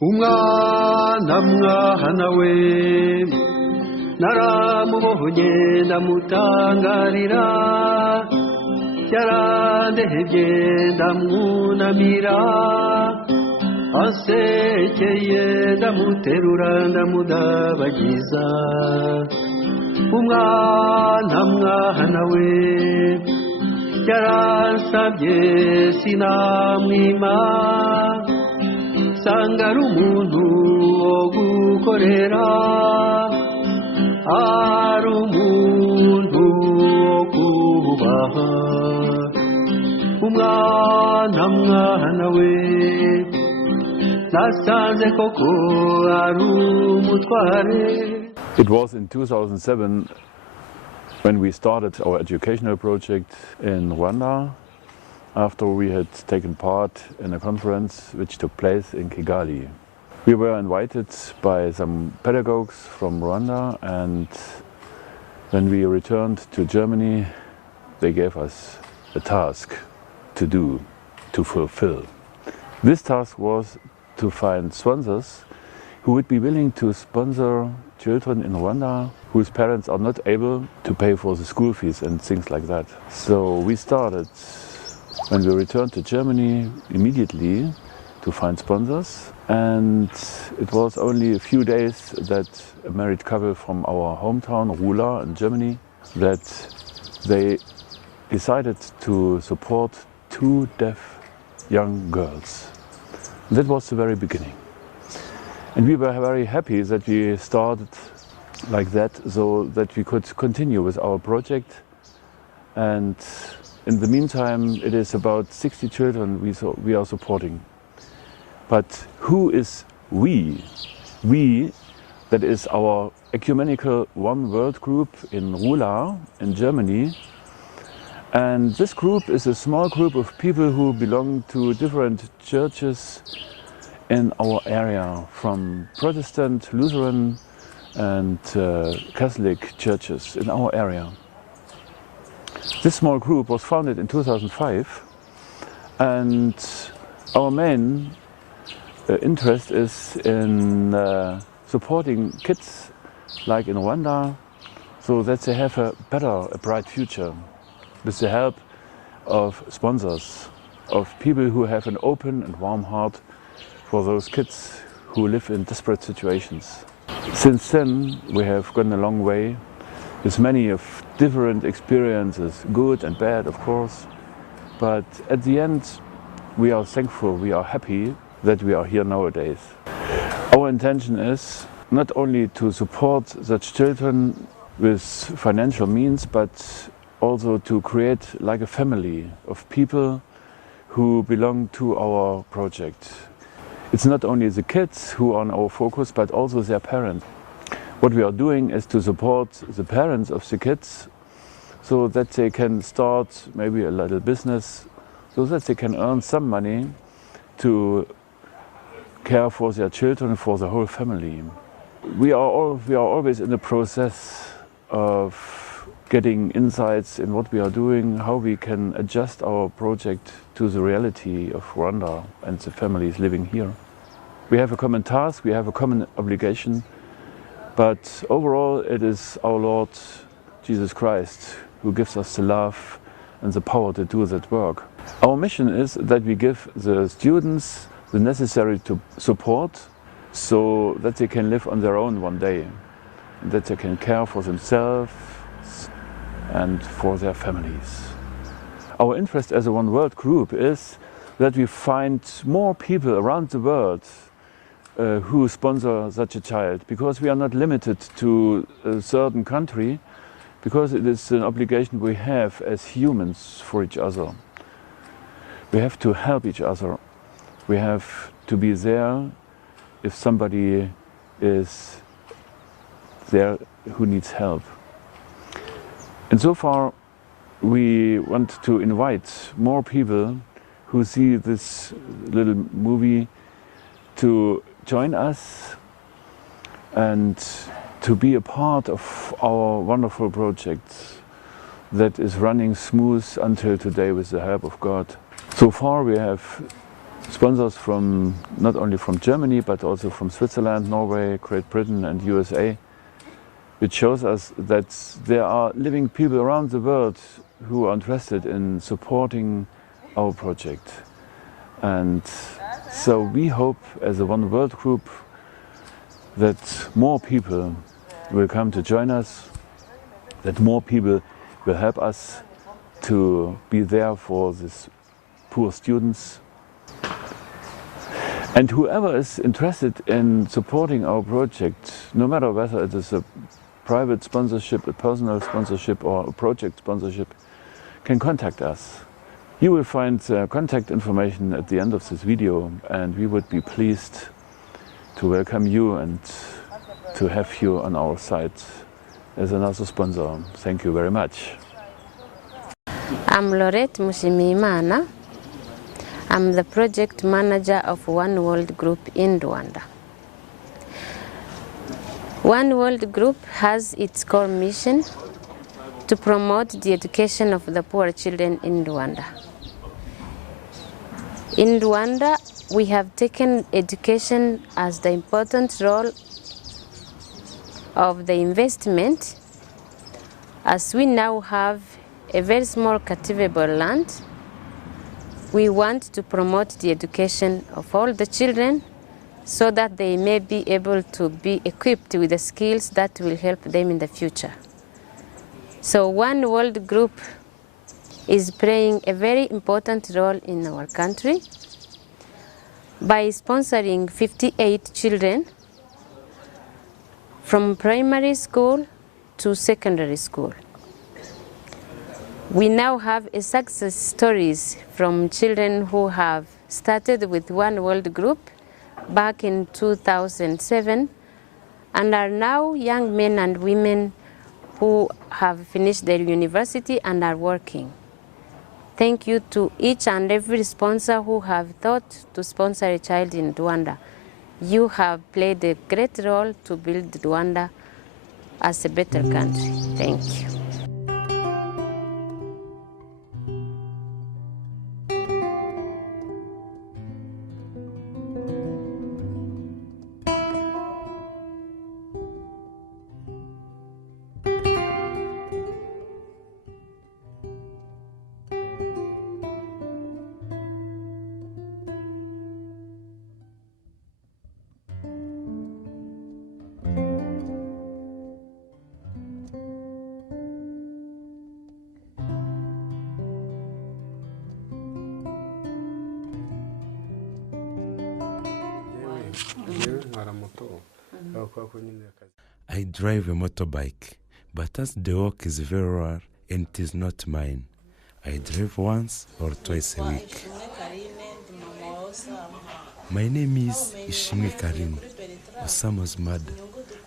umwana mwana we naramubonye ndamutangarira yarandehebye ndamwunamira asekeye ndamuterura ndamudabagiza umwana mwana we yaransabye sinamwima sanga ari umuntu wo gukorera ari umuntu wo kubaha umwana mwana we nasanze koko ari umutware. It was in 2007 when we started our educational project in Rwanda, after we had taken part in a conference which took place in Kigali. We were invited by some pedagogues from Rwanda, and when we returned to Germany, they gave us a task to do, to fulfill. This task was to find sponsors who would be willing to sponsor children in Rwanda whose parents are not able to pay for the school fees and things like that. So we started, when we returned to Germany, immediately to find sponsors, and it was only a few days that a married couple from our hometown, Ruhla in Germany, that they decided to support 2 deaf young girls. That was the very beginning. And we were very happy that we started like that, so that we could continue with our project. And in the meantime, it is about 60 children we are supporting. But who is we? We, that is our Ecumenical 1World-Group in Ruhla in Germany. And this group is a small group of people who belong to different churches in our area, from Protestant, Lutheran and Catholic churches in our area. This small group was founded in 2005, and our main interest is in supporting kids like in Rwanda, so that they have a bright future, with the help of sponsors, of people who have an open and warm heart for those kids who live in desperate situations. Since then, we have gone a long way, with many of different experiences, good and bad, of course. But at the end, we are thankful, we are happy that we are here nowadays. Our intention is not only to support such children with financial means, but also to create like a family of people who belong to our project. It's not only the kids who are on our focus, but also their parents. What we are doing is to support the parents of the kids, so that they can start maybe a little business, so that they can earn some money to care for their children, for the whole family. We are always in the process of getting insights in what we are doing, how we can adjust our project to the reality of Rwanda and the families living here. We have a common task, we have a common obligation, but overall it is our Lord Jesus Christ who gives us the love and the power to do that work. Our mission is that we give the students the necessary support, so that they can live on their own one day, and that they can care for themselves and for their families. Our interest as a 1World-Group is that we find more people around the world who sponsor such a child, because we are not limited to a certain country, because it is an obligation we have as humans for each other. We have to help each other. We have to be there if somebody is there who needs help. And so far, we want to invite more people who see this little movie to join us and to be a part of our wonderful project, that is running smooth until today with the help of God. So far we have sponsors from not only from Germany but also from Switzerland, Norway, Great Britain and USA, which shows us that there are living people around the world who are interested in supporting our project. And so we hope as a 1World-Group that more people will come to join us, that more people will help us to be there for these poor students. And whoever is interested in supporting our project, no matter whether it is a private sponsorship, a personal sponsorship or a project sponsorship, can contact us. You will find contact information at the end of this video, and we would be pleased to welcome you and to have you on our side as another sponsor. Thank you very much. I'm Lorette Mushimiyimana. I'm the project manager of 1World-Group in Rwanda. 1World-Group has its core mission to promote the education of the poor children in Rwanda. In Rwanda, we have taken education as the important role of the investment, as we now have a very small cultivable land. We want to promote the education of all the children so that they may be able to be equipped with the skills that will help them in the future. So 1World-Group is playing a very important role in our country by sponsoring 58 children from primary school to secondary school. We now have a success stories from children who have started with 1World-Group back in 2007 and are now young men and women who have finished their university and are working. Thank you to each and every sponsor who have thought to sponsor a child in Rwanda. You have played a great role to build Rwanda as a better country. Thank you. I drive a motorbike, but as the work is very rare and it is not mine, I drive once or twice a week. My name is Ishimwe Karin, Osama's mother.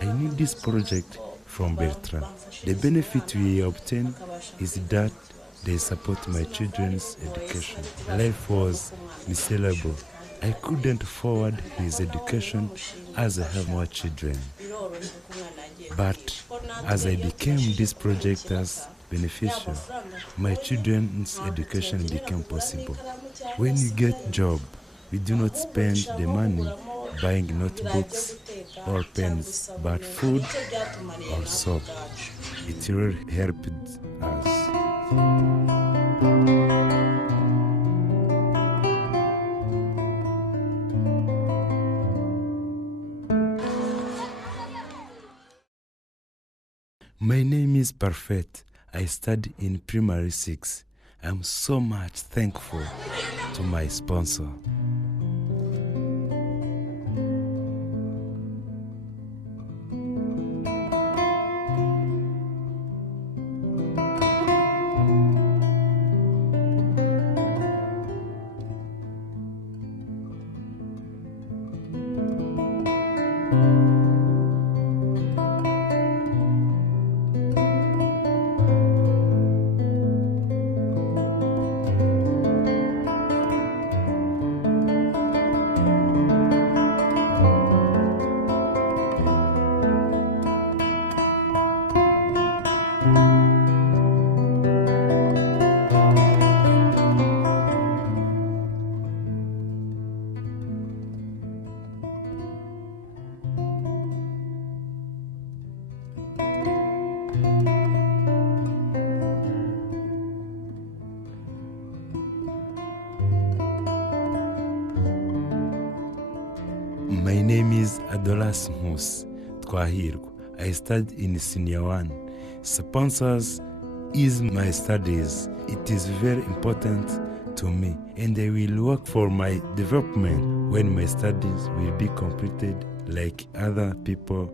I need this project from Bertrand. The benefit we obtain is that they support my children's education. Life was miserable. I couldn't forward his education as I have more children. But as I became this project as beneficial, my children's education became possible. When you get job, we do not spend the money buying notebooks or pens, but food or soap. It really helped us. My name is Parfait. I study in primary 6. I'm so much thankful to my sponsor. is Adolas Mus Twahirgo. I studied in Senior 1. Sponsors is my studies. It is very important to me, and I will work for my development when my studies will be completed like other people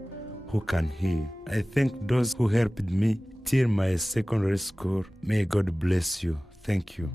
who can hear. I thank those who helped me till my secondary school. May God bless you. Thank you.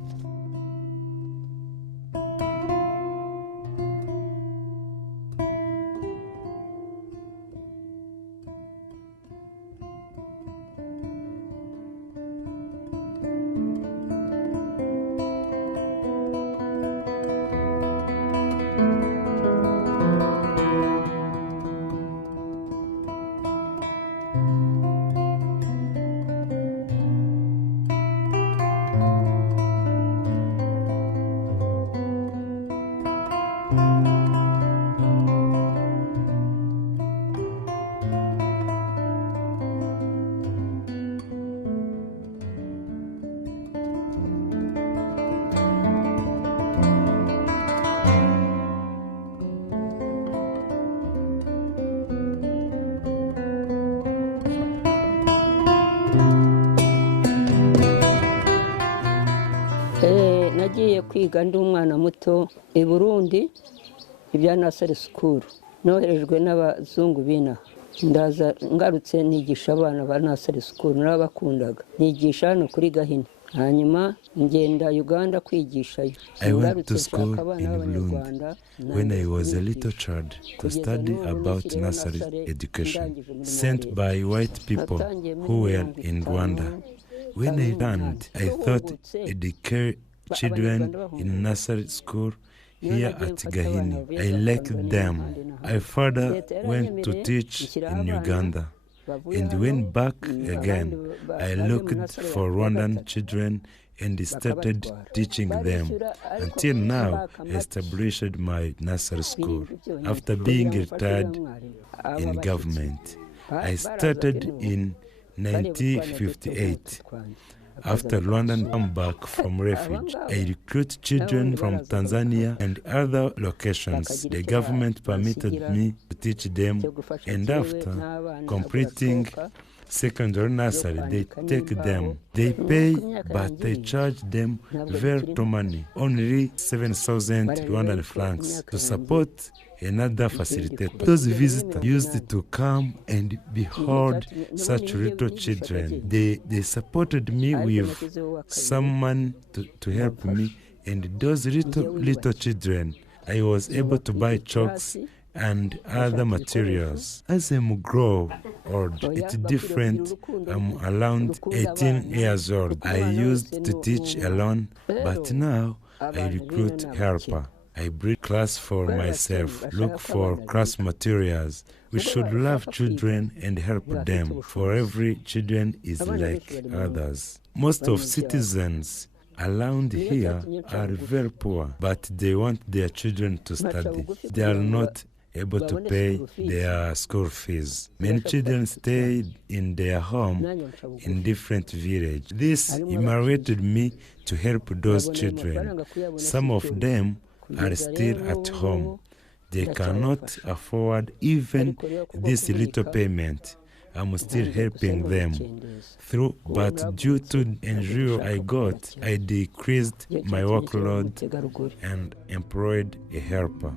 nagiye kwiga ndi umwana muto i Burundi ibya nursery school noherejwe n'abazungu bina ndaza ngarutse nigisha abana ba nursery school n'abakundaga nigisha hano kuri Gahini hanyuma ngenda Uganda kwigishayo. I went to school in Burundi when I was a little child to study about nursery education sent by white people who were in Rwanda. When I learned, I thought educate children in nursery school here at Gahini. I liked them. My father went to teach in Uganda. And when back again, I looked for Rwandan children and started teaching them. Until now, I established my nursery school. After being retired in government, I started in 1958. After Rwandan come back from refuge, I recruit children from Tanzania and other locations. The government permitted me to teach them, and after completing secondary nursery, they take them. They pay, but they charge them very little money, only 7,000 Rwandan francs, to support another facilitator. Those visitors used to come and behold such little children. They supported me with someone to help me, and those little children, I was able to buy chalks and other materials. As I grow old, it's different. I'm around 18 years old. I used to teach alone, but now I recruit helper. I bring class for myself, look for class materials. We should love children and help them, for every children is like others. Most of citizens around here are very poor, but they want their children to study. They are not able to pay their school fees. Many children stay in their home in different villages. This motivated me to help those children. Some of them are still at home. They cannot afford even this little payment. I'm still helping them but due to the NGO I got, I decreased my workload and employed a helper.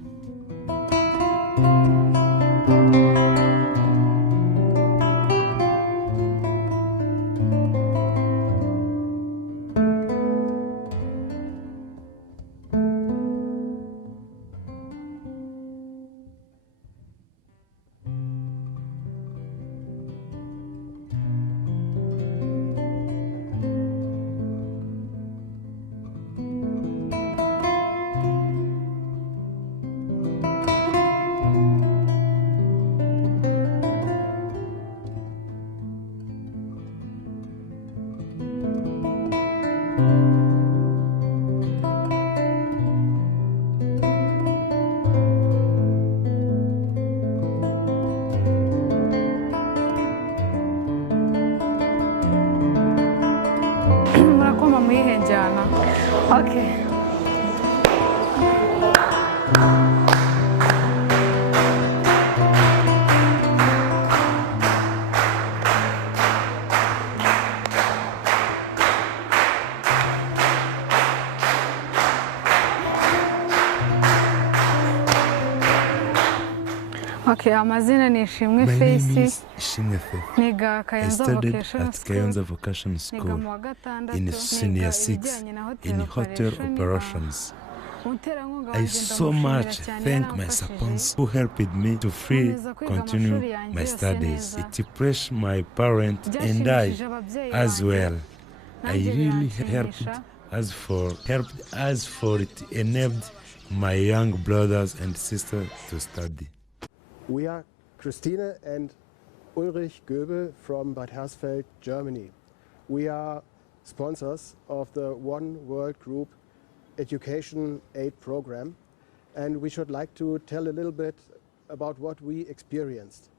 Okay. Okay, amazina ni Ishimwe My name Face. is Ishimwe Faith. Niga I Kayonza studied Vocational at School. Kayonza Vocational Niga School mu wa gatandatu. in Niga Senior 6 ibijyanye na in hotel operations. Umuterankunga I wanjye so ndamushimira much cyane, thank my yaramfashije. sponsors who helped me to free Nkomeza kwiga amashuri continue yanjye my yose studies. neza. It impressed my parents and I Byashimishije ababyeyi as banjye. well. I Nanjye really biranshimisha. helped us for it enabled my young brothers and sisters to study. We are Christine and Ulrich Göbel from Bad Hersfeld, Germany. We are sponsors of the 1World-Group education aid program, and we should like to tell a little bit about what we experienced.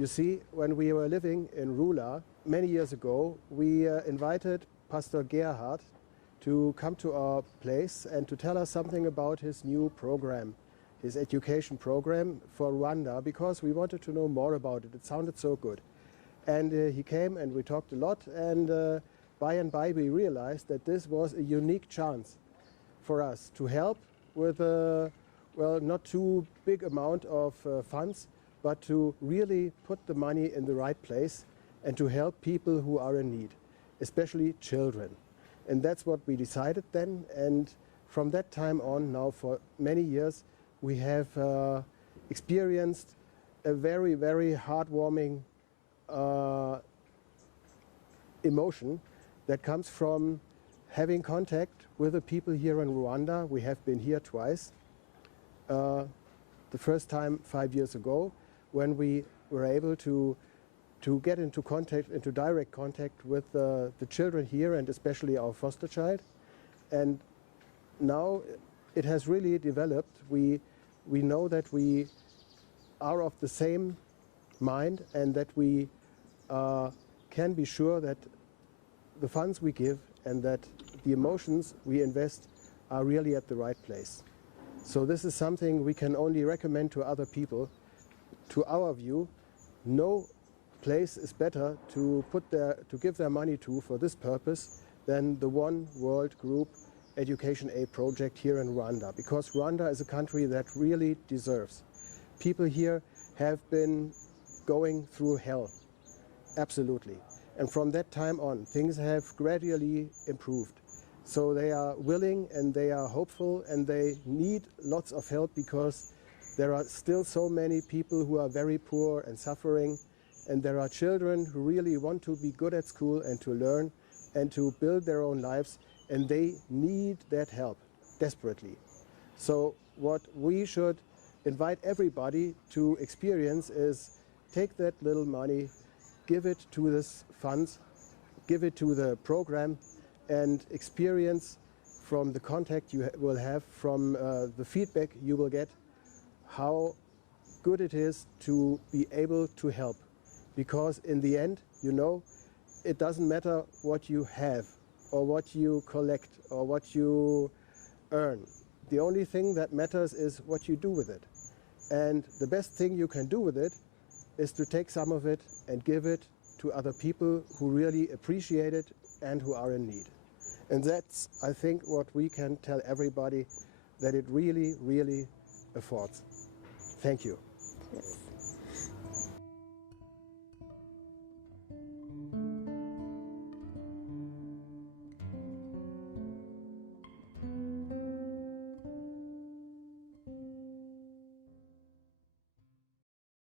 You see, when we were living in Ruhla many years ago, we invited Pastor Gerhard to come to our place and to tell us something about his new program, his education program for Rwanda, because we wanted to know more about it. It sounded so good. And he came and we talked a lot, and by and by we realized that this was a unique chance for us to help with a, well, not too big amount of funds, but to really put the money in the right place and to help people who are in need, especially children. And that's what we decided then, and from that time on, now for many years, we have experienced a very, very heartwarming emotion that comes from having contact with the people here in Rwanda. We have been here twice. The first time 5 years ago, when we were able to get into contact, into direct contact with the children here, and especially our foster child. And now it has really developed. We know that we are of the same mind, and that we can be sure that the funds we give and that the emotions we invest are really at the right place. So this is something we can only recommend to other people. To our view, no place is better to give their money to for this purpose than the 1World-Group education aid project here in Rwanda, because Rwanda is a country that really deserves. People here have been going through hell, absolutely. And from that time on, things have gradually improved. So they are willing and they are hopeful, and they need lots of help, because there are still so many people who are very poor and suffering, and there are children who really want to be good at school and to learn and to build their own lives, and they need that help desperately. So what we should invite everybody to experience is take that little money, give it to this funds, give it to the program, and experience from the contact you will have, from the feedback you will get, how good it is to be able to help. Because in the end, you know, it doesn't matter what you have or what you collect or what you earn. The only thing that matters is what you do with it. And the best thing you can do with it is to take some of it and give it to other people who really appreciate it and who are in need. And that's, I think, what we can tell everybody, that it really, really affords. Thank you. Yes.